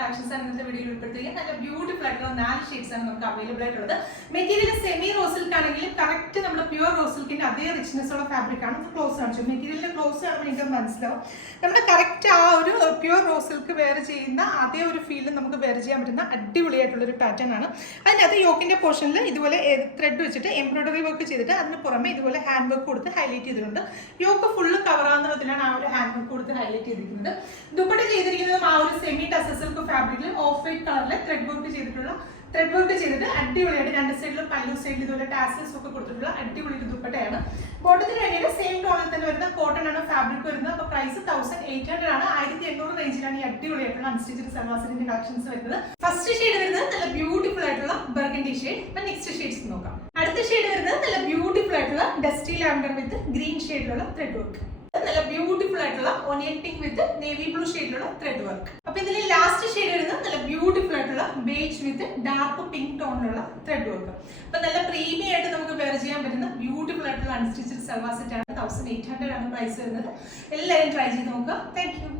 Collections ആണ് ഇന്നത്തെ വീഡിയോയിൽ ഉൾപ്പെടുത്തിയിരിക്കുന്നത്. നല്ല ബ്യൂട്ടിഫുൾ ആയിട്ടുള്ള 4 ഷെയ്ഡ്സ് ആണ് നമുക്ക് അവൈലബിൾ ആയിട്ടുള്ളത്. മെറ്റീരിയൽ സെമി റോസ് സിൽക്ക് ആണെങ്കിലും കറക്റ്റ് നമ്മുടെ പ്യൂർ റോസ് സിൽക്കിന്റെ അതേ റിച്ച്നെസ് ഉള്ള ഫാബ്രിക് ആണ്. ക്ലോസ് കാണിച്ചു, മെറ്റീരിയലിന്റെ ക്ലോസ് കാണുമ്പോൾ നിങ്ങൾക്ക് മനസ്സിലാവും നമ്മുടെ കറക്റ്റ് ആ ഒരു പ്യൂർ റോസ് സിൽക്ക് വെയർ ചെയ്യുന്ന അതേ ഒരു ഫീലിൽ നമുക്ക് വെയർ ചെയ്യാൻ പറ്റുന്ന അടിപൊളിയായിട്ടുള്ള ഒരു പാറ്റേൺ ആണ്. അതിനകത്ത് യോക്കിന്റെ പോർഷനിൽ ഇതുപോലെ ത്രെഡ് വെച്ചിട്ട് എംബ്രോയിഡറി വർക്ക് ചെയ്തിട്ട് അതിന് പുറമെ ഇതുപോലെ ഹാൻഡ് വർക്ക് കൊടുത്ത് ഹൈലൈറ്റ് ചെയ്തിട്ടുണ്ട്. യോക്ക് ഫുള്ള് കവർ ആവുന്ന വിധത്തിലാണ് ആ ഒരു ഹാൻഡ് വർക്ക് കൊടുത്ത് ഹൈലൈറ്റ് ചെയ്തിരിക്കുന്നത്. ദുപ്പട്ട ചെയ്തിരിക്കുന്നതും ആ ഒരു സെമി ടസർ സിൽക്ക് ഫാബ്രിക്കിൽ ഓഫ് വൈറ്റ് കളറിൽ ത്രെഡ് വർക്ക് ചെയ്തിട്ട് അടിപൊളിയായിട്ട് രണ്ട് സൈഡിലും പല്ലു സൈഡിൽ ഇതുപോലെ ടാസൽസ് ഒക്കെ കൊടുത്തിട്ടുള്ള അടിപൊളി ഒരു ദുപ്പട്ടയാണ്. ബോട്ടത്തിന് വേണ്ടിയിട്ട് സെയിം ടോണിൽ തന്നെ വരുന്ന കോട്ടൺ ആണ് ഫാബ്രിക് വരുന്നത്. അപ്പോൾ പ്രൈസ് 1800 ആണ്. 1800 റേഞ്ചിലാണ് ഈ അടിപൊളിയായിട്ടുള്ള അൺസ്റ്റിച്ചഡ് സൽവാസിന്റെ കളക്ഷൻസ് വരുന്നത്. ഫസ്റ്റ് ഷെയ്ഡ് വരുന്നത് നല്ല ബ്യൂട്ടിഫുൾ ആയിട്ടുള്ള ബർഗൻഡി ഷെയ്ഡ്. അപ്പൊ നെക്സ്റ്റ് ഷെയ്ഡ്സ് നോക്കാം. അടുത്ത ഷെയ്ഡ് വരുന്നത് നല്ല ബ്യൂട്ടിഫുൾ ആയിട്ടുള്ള ഡസ്റ്റി ലാവൻഡർ വിത്ത് ഗ്രീൻ ഷെയ്ഡിലുള്ള ത്രെഡ് വർക്ക്. നല്ല ബ്യൂട്ടിഫുൾ ആയിട്ടുള്ള onion pink with navy blue ഷെയ്ഡിലുള്ള ത്രെഡ് വർക്ക്. അപ്പൊ ഇതിൽ ലാസ്റ്റ് ഷെയ്ഡ് വരുന്നത് നല്ല ബ്യൂട്ടിഫുൾ ആയിട്ടുള്ള ബേജ് വിത്ത് ഡാർക്ക് പിങ്ക് ടോണിലുള്ള ത്രെഡ് വർക്ക്. അപ്പൊ നല്ല പ്രീമിയം ആയിട്ട് നമുക്ക് വെയർ ചെയ്യാൻ പറ്റുന്ന ബ്യൂട്ടിഫുൾ ആയിട്ടുള്ള അൺസ്റ്റിച്ചഡ് സൽവാർ സെറ്റ് ആണ്. 1800 ആണ് പ്രൈസ് വരുന്നത്. എല്ലാവരും ട്രൈ ചെയ്ത് നോക്കുക. Thank you.